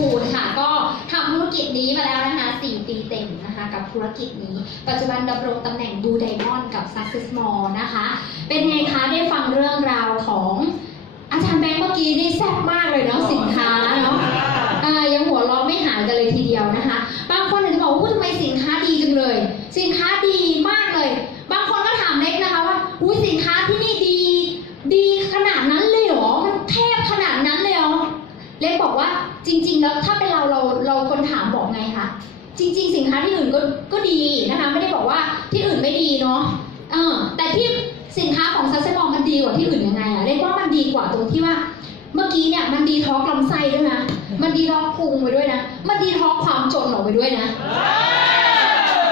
ทูลค่ะก็ทำธุรกิจนี้มาแล้วนะคะ4ปีเต็มนะคะกับธุรกิจนี้ ปัจจุบันดำรงตำแหน่งบูไดมอนด์กับ Success Mall นะคะ เป็นไงคะได้ฟังเรื่องราวของอาจารย์แบงค์เมื่อกี้นี่แซ่บมากเลยเนาะสินค้าเนาะอ่ายังหัวเราะไม่หายกันเลยทีเดียวนะคะ บางคนอาจจะบอกว่าอุ๊ยทำไมสินค้าดีจังเลย สินค้าดีมากเลย บางคนก็ถามเล็กนะคะว่าอุ้ยสินค้าที่นี่ดี ดีขนาดนั้น เล็กบอกว่าจริง ๆ แล้วถ้าเป็นเราเราเราคนถามบอกไงคะจริง ๆ สินค้าที่อื่นก็ก็ดีนะคะ ไม่ได้บอกว่าที่อื่นไม่ดีเนาะเออแต่ที่สินค้าของซัสเซมอมันดีกว่าที่อื่นยังไงอะเรียกว่ามันดีกว่าตรงที่ว่า เมื่อกี้เนี่ยมันดีท็อกลำไส้ด้วยนะ มันดีท็อกพุงไปด้วยนะ มันดีท็อกความจนออกไปด้วยนะ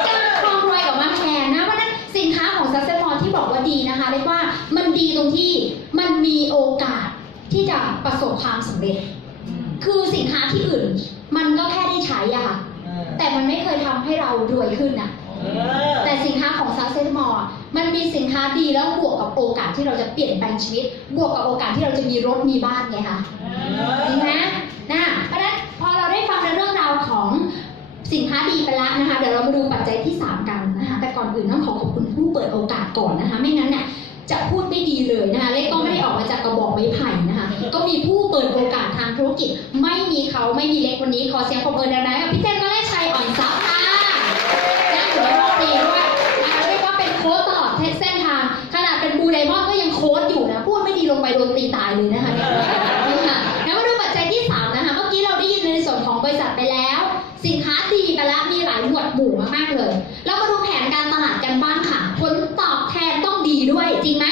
จะความรวยกับมาแทนนะเพราะนั้นสินค้าของซัสเซมอที่บอกว่าดีนะคะเรียกว่ามันดีตรงที่มันมีโอกาสที่จะประสบความสำเร็จ คือสินค้าที่อื่น มันก็แค่ได้ใช้อะค่ะ แต่มันไม่เคยทำให้เรารวยขึ้นอะแต่สินค้าของ Success Mall อะมันมีสินค้าดีแล้วบวกกับโอกาสที่เราจะเปลี่ยนแปลงชีวิต บวกกับโอกาสที่เราจะมีรถมีบ้านไงคะจริงไหมนะเพราะฉะนั้นพอเราได้ฟังในเรื่องราวของสินค้าดีไปแล้วนะคะ เดี๋ยวเรามาดูปัจจัยที่ 3 กันนะคะ แต่ก่อนอื่นต้องขอขอบคุณผู้เปิดโอกาสก่อนนะคะ ไม่งั้นเนี่ยจะพูดไม่ดีเลยนะคะ เล็กก็ไม่ได้ออกมาจากกระบอกไม้ไผ่นะคะก็ มีผู้เปิดโอกาสทางธุรกิจ ไม่มีเขาไม่มีเล็กวันนี้ ขอเสียงปรบมือดังๆกับพี่เต้นมาเลชัยอ่อนซับค่ะยังถือว่าโชคดีด้วยนะคะเรียกว่าเป็นโค้ชตลอดเส้นทาง ขนาดเป็นบูไดมอนด์ก็ยังโค้ชอยู่นะพูดไม่ดีลงไปโดนตีตายเลยนะคะนี่ค่ะแล้วมาดูปัจจัยที่3นะคะเมื่อกี้เราได้ยินในส่วนของบริษัทไปแล้ว สินค้าดีไปแล้วมีหลายหมวดหมู่มากๆเลยแล้วมาดูแผนการตลาดกันบ้างค่ะผลตอบแทนต้องดีด้วยจริงไหม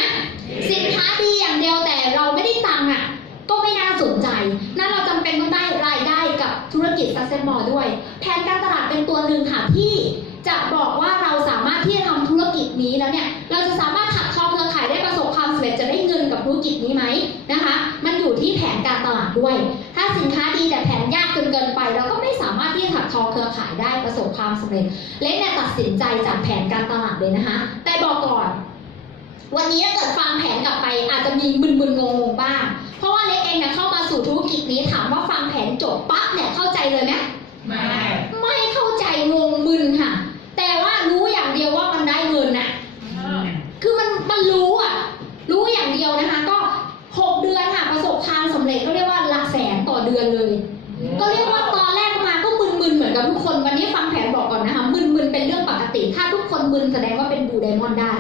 สินค้าดีอย่างเดียวแต่เราไม่ได้ตังค์อะ ก็ไม่น่าสนใจ นั่นเราจำเป็นต้องได้รายได้กับธุรกิจ Success Mall ด้วย แผนการตลาดเป็นตัวหนึ่งค่ะที่จะบอกว่าเราสามารถที่จะทำธุรกิจนี้แล้วเนี่ย เราจะสามารถถักทอเครือข่ายได้ประสบความสำเร็จจะได้เงินกับธุรกิจนี้ไหมนะคะ มันอยู่ที่แผนการตลาดด้วย ถ้าสินค้าดีแต่แผนยากจนเกินไป เราก็ไม่สามารถที่จะถักทอเครือข่ายได้ประสบความสำเร็จ เล็กเนี่ยตัดสินใจจากแผนการตลาดเลยนะคะ แต่บอกก่อน วันนี้ถ้าเกิดฟังแผนกลับไปอาจจะมีมึนๆงงๆบ้าง เพราะว่าเล็กเองเนี่ยเข้ามาสู่ธุรกิจนี้ถามว่าฟังแผนจบปั๊บเนี่ยเข้าใจเลยไหมไม่เข้าใจงงมึนค่ะ แต่ว่ารู้อย่างเดียวว่ามันได้เงินน่ะคือมันมันรู้อะ รู้อย่างเดียวนะคะ ก็หกเดือนค่ะประสบความสำเร็จก็เรียกว่าหลักแสนต่อเดือนเลย ก็เรียกว่าตอนแรกมาก็มึนๆเหมือนกับทุกคนวันนี้ฟังแผนบอกก่อนนะคะมึนๆเป็นเรื่องปกติ ถ้าทุกคนมึนแสดงว่าเป็นบูไดมอนด์ได้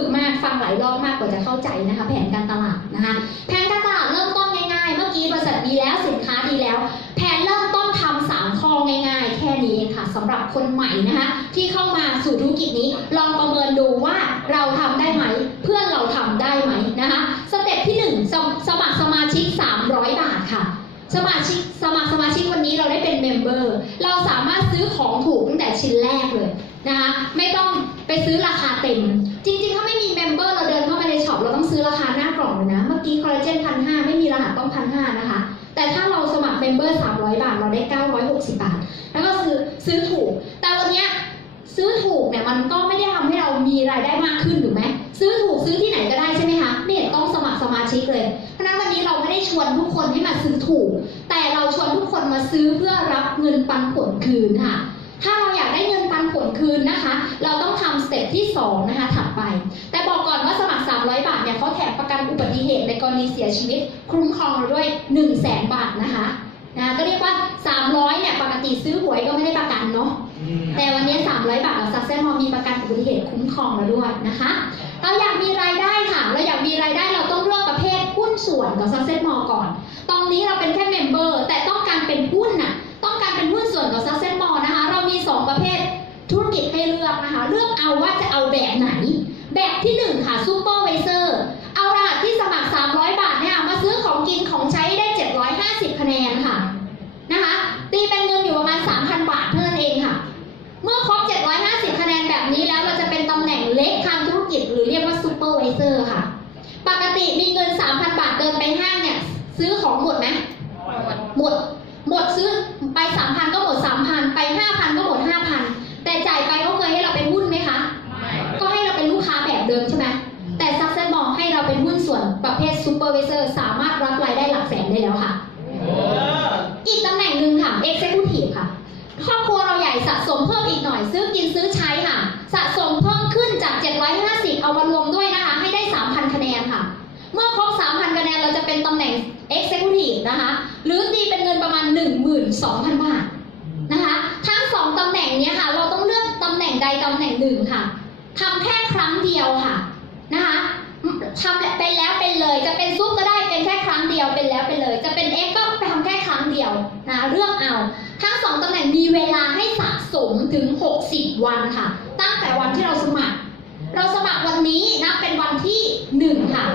กมากฟังหลายรอบมากกว่าจะเข้าใจนะคะ แผนการตลาดนะคะ แผนการตลาดเริ่มต้นง่ายๆ เมื่อกี้บริษัทดีแล้วสินค้าดีแล้ว แผนเริ่มต้นทำสามข้อง่ายๆ แค่นี้เองค่ะสำหรับคนใหม่นะคะ ที่เข้ามาสู่ธุรกิจนี้ ลองประเมินดูว่าเราทำได้ไหม เพื่อนเราทำได้ไหมนะคะสเต็ปที่หนึ่งสมสมัครสมาชิก 300 บาทค่ะสมาชิกสมัครสมาชิกวันนี้เราได้เป็นเมมเบอร์เราสามารถซื้อของถูกตั้งแต่ชิ้นแรกเลยนะคะไม่ต้องไปซื้อราคาเต็ม จริง ซื้อราคาหน้ากล่องเลยนะ เมื่อกี้คอลลาเจนพันห้าไม่มีรหัสต้องพันห้านะคะ แต่ถ้าเราสมัครเมมเบอร์300บาท เราได้960บาท แล้วก็ซื้อซื้อถูก แต่วันเนี้ยซื้อถูกเนี่ยมันก็ไม่ได้ทำให้เรามีรายได้มากขึ้นถูกไหมซื้อถูกซื้อที่ไหนก็ได้ใช่ไหมคะไม่เห็นต้องสมัครสมาชิกเลย เพราะฉะนั้นวันนี้เราไม่ได้ชวนทุกคนให้มาซื้อถูก แต่เราชวนทุกคนมาซื้อเพื่อรับเงินปันผลคืนค่ะ ถ้าเราอยากได้เงินปันผลคืนนะคะ เราต้องทำสเต็ปที่สองนะคะถัดไป แต่บอกก่อนว่าสมัคร 300 บาทเนี่ยเขาแถมประกันอุบัติเหตุในกรณีเสียชีวิต คุ้มครองเราด้วย 1 0 0 0 0แสนบาทนะคะนะก็เรียกว่า 300เนี่ยปกติซื้อหวยก็ไม่ได้ประกันเนาะแต่วันนี้ 300 บาทเราซักเซนมอมีประกันอุบัติเหตุคุ้มครองเราด้วยนะคะ เราอยากมีรายได้ค่ะ เราอยากมีรายได้เราต้องเลือกประเภทหุ้นส่วนกับซักเซนมอก่อน ตอนนี้เราเป็นแค่เมมเบอร์แต่ต้องการเป็นหุ้นน่ะต้องการเป็นหุ้นส่วนกับซักเซนมอนะคะ เรามี 2 ประเภทธุรกิจให้เลือกนะคะ เลือกเอาว่าจะเอาแบบไหน แบบที่หนึ่งค่ะซูเปอร์ไวเซอร์เอารหัสที่สมัคร 300 บาทเนี่ยมาซื้อของกินของใช้ได้ 750 คะแนนค่ะนะคะตีเป็นเงินอยู่ประมาณ 3,000 บาทเท่านั้นเองค่ะ เมื่อครบ 750 คะแนนแบบนี้แล้วเราจะเป็นตำแหน่งเล็กทางธุรกิจ หรือเรียกว่าซูเปอร์ไวเซอร์ค่ะ ปกติมีเงิน 3,000 บาทเดินไปห้างเนี่ยซื้อของหมดไหมหมดหมดซื้อไป 3,000 ก็หมด นะคะ หรือตีเป็นเงินประมาณ 12,000 บาทนะคะ ทั้งสองตำแหน่งเนี้ยค่ะ เราต้องเลือกตำแหน่งใดตำแหน่งหนึ่งค่ะทำแค่ครั้งเดียวค่ะนะคะทำเป็นแล้วเป็นเลย จะเป็นซุปก็ได้เป็นแค่ครั้งเดียวเป็นแล้วเป็นเลย จะเป็น X ก็ไปทำแค่ครั้งเดียวนะเลือกเอา ทั้งสองตำแหน่งมีเวลาให้สะสมถึง 60 วันค่ะ ตั้งแต่วันที่เราสมัคร เราสมัครวันนี้นะเป็นวันที่หนึ่งค่ะ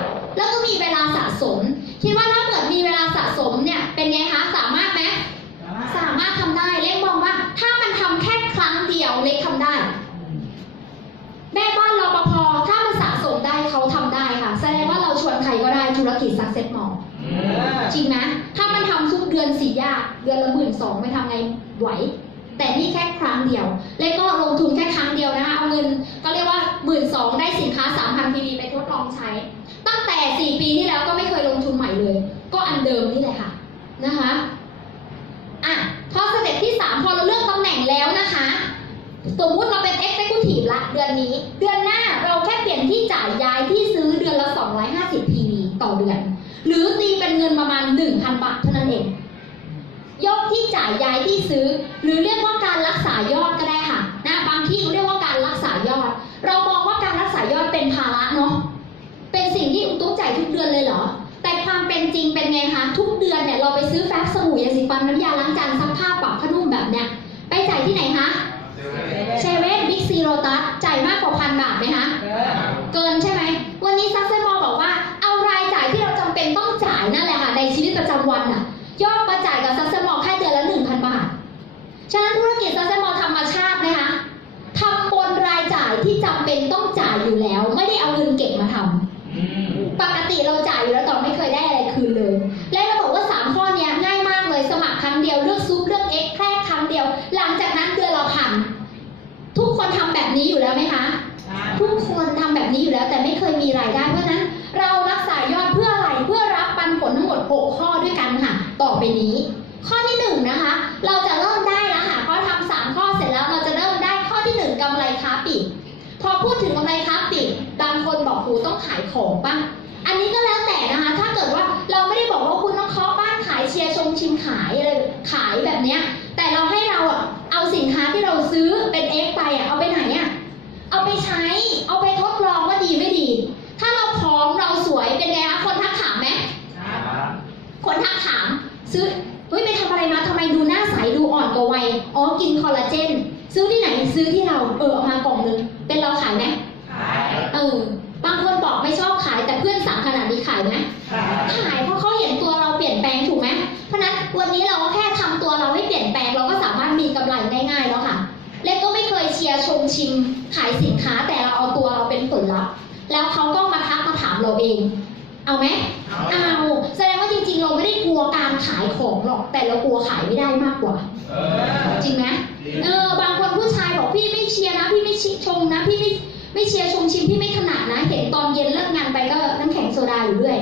เซ็ตมอลจริงไหมถ้ามันทำทุกเดือนสี่ยากเดือนละหมื่นสองไม่ทำไงไหว แต่นี่แค่ครั้งเดียว แล้วก็ลงทุนแค่ครั้งเดียวนะคะเอาเงินก็เรียกว่าหมื่นสองได้สินค้าสามพันพีดีไปทดลองใช้ ตั้งแต่สี่ปีที่แล้วก็ไม่เคยลงทุนใหม่เลย ก็อันเดิมนี่แหละค่ะนะคะอะพอสเต็ปที่สามพอเราเลือกตำแหน่งแล้วนะคะสมมุติเราเป็น Executive ละเดือนนี้ เดือนหน้าเราแค่เปลี่ยนที่จ่ายย้ายที่ซื้อเดือนละ 250 PV ต่อเดือน หรือตีเป็นเงินประมาณ 1,000 บาทเท่านั้นเอง ยกที่จ่ายย้ายที่ซื้อ หรือเรียกว่าการรักษายอดก็ได้ค่ะนะบางที่เรียกว่าการรักษายอด เรามองว่าการรักษายอดเป็นภาระเนาะเป็นสิ่งที่อุตุจ่ายทุกเดือนเลยเหรอ แต่ความเป็นจริงเป็นไงคะทุกเดือนเนี่ยเราไปซื้อแฟบสบู่ยาสีฟันน้ำยาล้างจานซักผ้าปรับผ้านุ่มแบบเนี้ยไปจ่ายที่ไหนคะเซเว่นบิ๊กซีโรตัสจ่ายมากกว่าพันบาทไหมคะเกินใช่ไหมวันนี้ซักเซมอบอกว่าเอา เราจ่ายอยู่แล้วต่ไม่เคยได้อะไรคืนเลย และเราบอกว่า 3 ข้อเนี้ยง่ายมากเลยสมัครครั้งเดียวเลือกซุปเลือก X แค่ครั้งเดียว หลังจากนั้นเดือนละพันทุกคนทำแบบนี้อยู่แล้วไหมคะ ทุกคนทำแบบนี้อยู่แล้วแต่ไม่เคยมีรายได้เพราะนั้น เรารักษายอดเพื่ออะไรเพื่อรับปันผลทั้งหมด 6 ข้อด้วยกันค่ะ ต่อไปนี้ ข้อที่1นงนะคะ เราจะเริ่มได้แล้วค่ะพราะทำสามข้อเสร็จแล้วเราจะเริ่มได้ข้อที่หนึ่งกำไรค้าปลีกพอพูดถึงกำไรค้าปลีกบางคนบอกครูต้องขายของป่ะ อันนี้ก็แล้วแต่นะคะ ถ้าเกิดว่าเราไม่ได้บอกว่าคุณต้องเคาะบ้านขายเชียร์ชงชิมขายอะไรขายแบบเนี้ย แต่เราให้เราอะเอาสินค้าที่เราซื้อเป็นเอฟไปอะเอาไปไหนอะเอาไปใช้ เอาไปทดลองว่าดีไม่ดี ถ้าเราพร้อมเราสวยเป็นไงคะคนทักถามไหมคนทักถามซื้อเฮ้ยไปทำอะไรมาทำไมดูหน้าใสดูอ่อนกว่าวัยอ๋อกินคอลลาเจนซื้อที่ไหนซื้อที่เราเออเอามากล่องนึงเป็นเราขายไหมเออบางคนบอกไม่ชอบขายแต่เพื่อนสั่งขนาดนี้ขายไหม ขายเพราะเขาเห็นตัวเราเปลี่ยนแปลงถูกไหมเพราะฉะนั้นวันนี้เราก็แค่ทำตัวเราให้เปลี่ยนแปลงเราก็สามารถมีกำไรง่ายๆแล้วค่ะ เล็กก็ไม่เคยเชียร์ชงชิมขายสินค้าแต่เราเอาตัวเราเป็นผลลัพธ์แล้วเขาก็มาทักมาถามเราเอง เอาไหมเอาแสดงว่าจริงๆ เราไม่ได้กลัวการขายของหรอกแต่เรากลัวขายไม่ได้มากกว่าจริงไหมเออบางคนผู้ชายบอกพี่ไม่เชียร์นะ พี่ไม่ชงนะพี่ไม่ ไม่เชียร์ชงชิมพี่ไม่ถนัดนะ เห็นตอนเย็นเลิกงานไปก็น้ำแข็งโซดาอยู่เรื่อย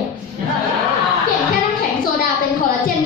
เปลี่ยนแค่น้ำแข็งโซดาเป็นคอลลาเจน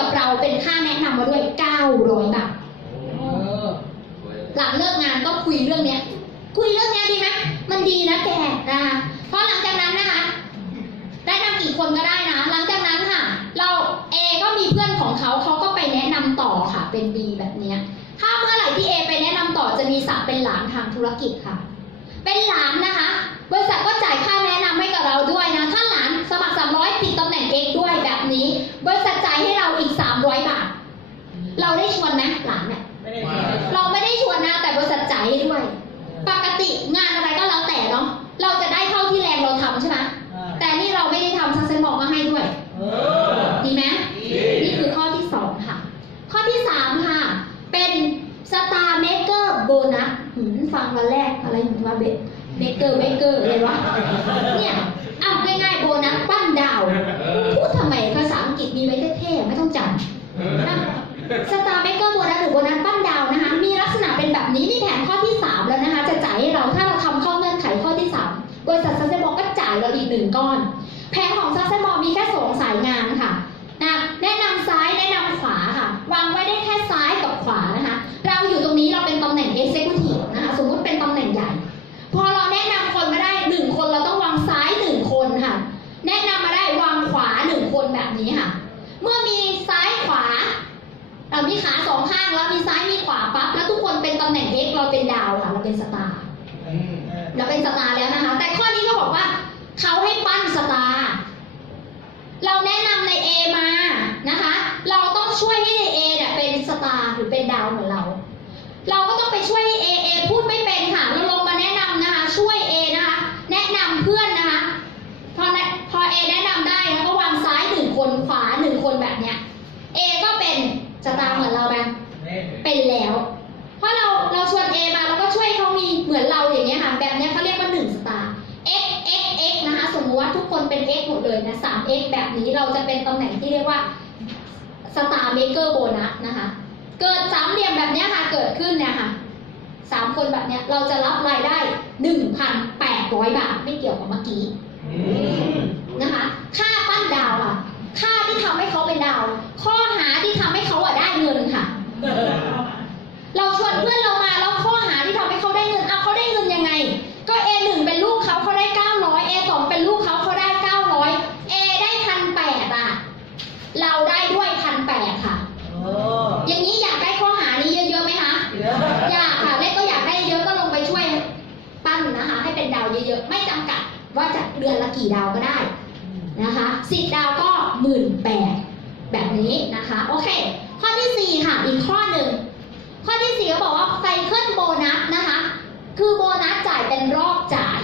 กับเราเป็นค่าแนะนำมาด้วย 900 บาท หลังเลิกงานก็คุยเรื่องเนี้ย คุยเรื่องเนี้ยดีไหม มันดีนะแกนะคะเพราะหลังจากนั้นนะคะ ได้นำกี่คนก็ได้นะ หลังจากนั้นค่ะ เรา A ก็มีเพื่อนของเขาเขาก็ไปแนะนำต่อค่ะ เป็น B แบบเนี้ย ถ้าเมื่อไหร่ที่ A ไปแนะนำต่อจะมีศักดิ์เป็นหลานทางธุรกิจค่ะ เป็นหลานนะคะ บริษัทก็จ่ายค่าแนะนำให้กับเราด้วยนะ ถ้าหลานสมัคร300ปิดตำแหน่ง X ด้วยแบบนี้ บริษัทจ่ายให้เราอีก 300 บาท เราได้ชวนไหมหลานเนี่ยไม่ได้เราไม่ได้ชวนนะแต่บริษัทจ่ายให้ด้วย ปกติงานอะไรก็แล้วแต่เนาะเราจะได้เท่าที่แรงเราทำใช่ไหมแต่นี่เราไม่ได้ทำซักเซนบอกมาให้ด้วยเออดีไหมนี่คือข้อที่สองค่ะ ข้อที่สามค่ะ เป็นสตาร์เมเกอร์โบนัสฟังวันแรกอะไรถึงว่าเบเมเกอร์เมเกอร์อะไรวะเนี่ยเอาง่ายๆโบนัสปั้นดาว พูดทำไมภาษาอังกฤษมีไว้เท่ๆไม่ต้องจำนะ สตาร์เมเกอร์โบนัสหรือโบนัสปั้นดาวนะคะ มีลักษณะเป็นแบบนี้นี่แผนข้อที่ 3 แล้วนะคะ จะจ่ายให้เราถ้าเราทำข้อเงื่อนไขข้อที่ 3 บริษัทซัสเซบอก็จ่ายเราอีกหนึ่งก้อน แผนของซัสเซบอมีแค่สองสายงานค่ะ ตาร์เหมือนเราไหมเป็นแล้ว เพราะเราเราชวน A มาเราก็ช่วยเขามีเหมือนเราอย่างเงี้ยค่ะ แบบเนี้ยเขาเรียกว่า1สตาร์ x x x นะคะ สมมติว่าทุกคนเป็น x หมดเลยนะ3 x แบบนี้เราจะเป็นตำแหน่งที่เรียกว่าสตาร์เมเกอร์โบนัสนะคะ เกิดสามเหลี่ยมแบบเนี้ยค่ะ เกิดขึ้นเนี่ยค่ะสามคนแบบเนี้ยเราจะรับรายได้1,800บาทไม่เกี่ยวกับเมื่อกี้นะคะ ค่าปั้นดาวค่ะ ค่าที่ทำให้เขาเป็นดาว ข้อหาที่ เราชวนเพื่อนเรามาแล้วข้อหาที่ทำให้เขาได้เงินเอาเขาได้เงินยังไง ก็ A หนึ่งเป็นลูกเขาเขาได้900 A สองเป็นลูกเขาเขาได้900 A ได้พันแปดอะ เราได้ด้วยพันแปดค่ะอย่างนี้อยากได้ข้อหานี้เยอะๆไหมคะอยากค่ะเล็กก็อยากได้เยอะก็ลงไปช่วยปั้นนะคะ ให้เป็นดาวเยอะๆไม่จำกัดว่าจะเดือนละกี่ดาวก็ได้นะคะสิบดาวก็หมื่นแปดแบบนี้นะคะ โอเค ข้อที่สี่ค่ะ อีกข้อหนึ่ง ข้อที่สี่เขาบอกว่าไซเคิลโบนัสนะคะ คือโบนัสจ่ายเป็นรอบจ่าย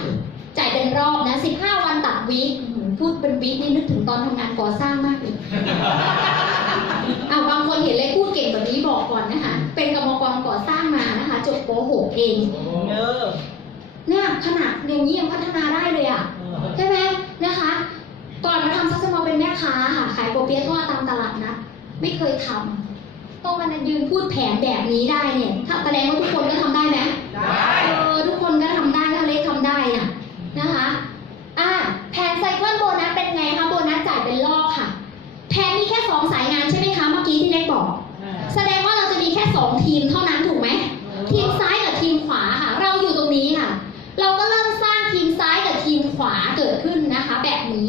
จ่ายเป็นรอบนะสิบห้าวันตัดวีคอื้อหื อพูดเป็นวีคนี่นึกถึงตอนทำงานก่อสร้างมากเลยเอาบางคนเห็นเลยพูดเก่งแบบนี้บอกก่อนนะคะ เป็นกรรมกรก่อสร้างมานะคะ จบป .6 เองเนี่ยขนาดอย่างนี้ยังพัฒนาได้เลยอะใช่ไหมนะคะ ก่อนมาทำซักซมอลเป็นแม่ค้าค่ะขายโปเปี๊ยะทอดตามตลาดนะไม่เคยทำต้องมายืนพูดแผนแบบนี้ได้เนี่ย ถ้าแสดงว่าทุกคนก็ทำได้ไหมเออทุกคนก็ทำได้ถ้าเล็กทำได้น่ะนะคะอ่า แผนไซเคิลโบนัสเป็นไงคะโบนัสจ่ายเป็นรอบค่ะ แผนมีแค่สองสายงานใช่ไหมคะเมื่อกี้ที่เล็กบอก แสดงว่าเราจะมีแค่สองทีมเท่านั้นถูกไหมทีมซ้ายกับทีมขวาค่ะ เราอยู่ตรงนี้ค่ะ เราก็เริ่มสร้างทีมซ้ายกับทีมขวาเกิดขึ้นนะคะ แบบนี้